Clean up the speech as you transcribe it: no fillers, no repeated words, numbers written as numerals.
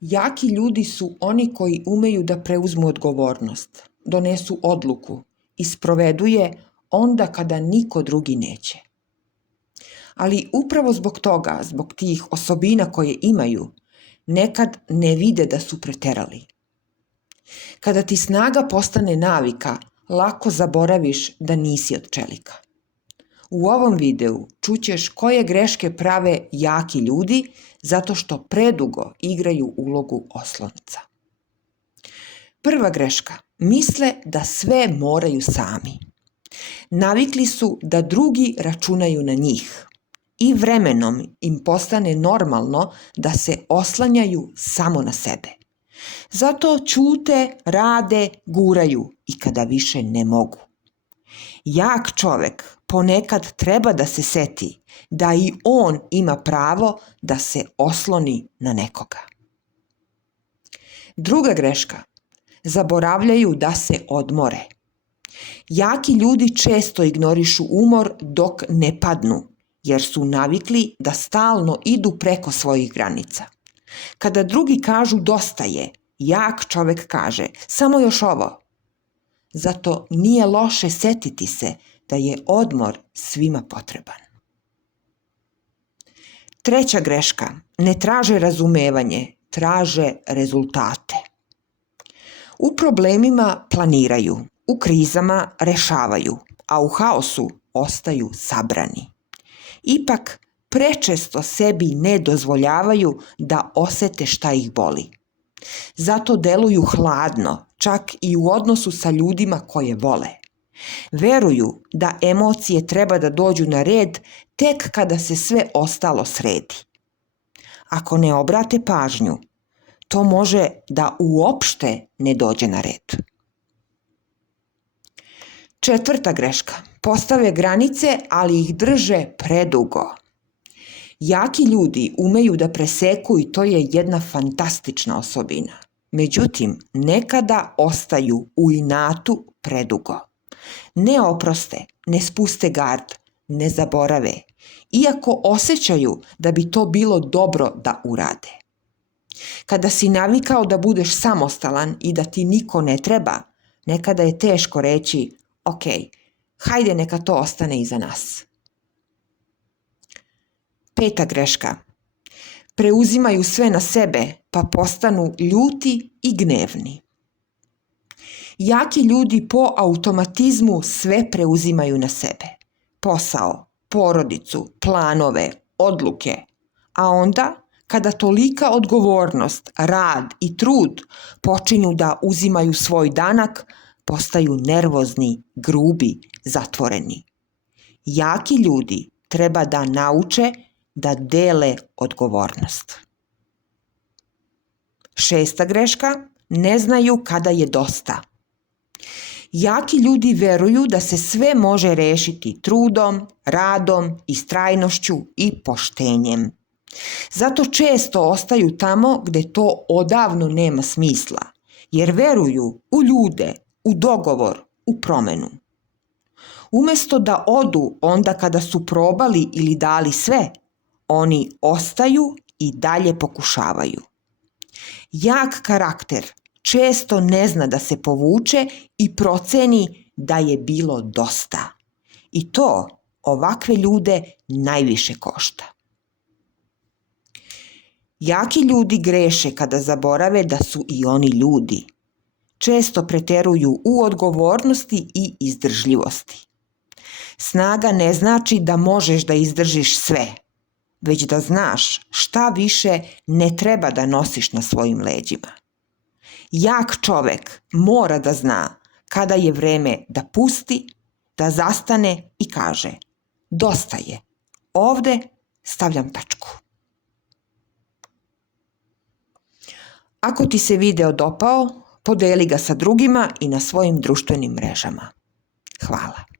Jaki ljudi su oni koji umeju da preuzmu odgovornost, donesu odluku i sprovedu je onda kada niko drugi neće. Ali upravo zbog toga, zbog tih osobina koje imaju, nekad ne vide da su preterali. Kada ti snaga postane navika, lako zaboraviš da nisi od čelika. U ovom videu čućeš koje greške prave jaki ljudi zato što predugo igraju ulogu oslonca. Prva greška. Misle da sve moraju sami. Navikli su da drugi računaju na njih i vremenom im postane normalno da se oslanjaju samo na sebe. Zato ćute, rade, guraju i kada više ne mogu. Jak čovek ponekad treba da se seti da i on ima pravo da se osloni na nekoga. Druga greška. Zaboravljaju da se odmore. Jaki ljudi često ignorišu umor dok ne padnu, jer su navikli da stalno idu preko svojih granica. Kada drugi kažu dosta je, jak čovek kaže samo još ovo. Zato nije loše setiti se da je odmor svima potreban. Treća greška. Ne traže razumevanje, traže rezultate. U problemima planiraju, u krizama rešavaju, a u haosu ostaju sabrani. Ipak, prečesto sebi ne dozvoljavaju da osete šta ih boli. Zato deluju hladno, čak i u odnosu sa ljudima koje vole. Veruju da emocije treba da dođu na red tek kada se sve ostalo sredi. Ako ne obrate pažnju, to može da uopšte ne dođe na red. Četvrta greška. Postave granice, ali ih drže predugo. Jaki ljudi umeju da preseku i to je jedna fantastična osobina. Međutim, nekada ostaju u inatu predugo. Ne oproste, ne spuste gard, ne zaborave, iako osjećaju da bi to bilo dobro da urade. Kada si navikao da budeš samostalan i da ti niko ne treba, nekada je teško reći, ok, hajde neka to ostane iza nas. Peta greška. Preuzimaju sve na sebe pa postanu ljuti i gnevni. Jaki ljudi po automatizmu sve preuzimaju na sebe. Posao, porodicu, planove, odluke. A onda, kada tolika odgovornost, rad i trud počinju da uzimaju svoj danak, postaju nervozni, grubi, zatvoreni. Jaki ljudi treba da nauče da dele odgovornost. Šesta greška. Ne znaju kada je dosta. Jaki ljudi veruju da se sve može rešiti trudom, radom, istrajnošću i poštenjem. Zato često ostaju tamo gde to odavno nema smisla, jer veruju u ljude, u dogovor, u promenu. Umesto da odu onda kada su probali ili dali sve, oni ostaju i dalje pokušavaju. Jak karakter često ne zna da se povuče i proceni da je bilo dosta. I to ovakve ljude najviše košta. Jaki ljudi greše kada zaborave da su i oni ljudi. Često preteruju u odgovornosti i izdržljivosti. Snaga ne znači da možeš da izdržiš sve, već da znaš šta više ne treba da nosiš na svojim leđima. Jak čovek mora da zna kada je vreme da pusti, da zastane i kaže dosta je, ovde stavljam tačku. Ako ti se video dopao, podeli ga sa drugima i na svojim društvenim mrežama. Hvala.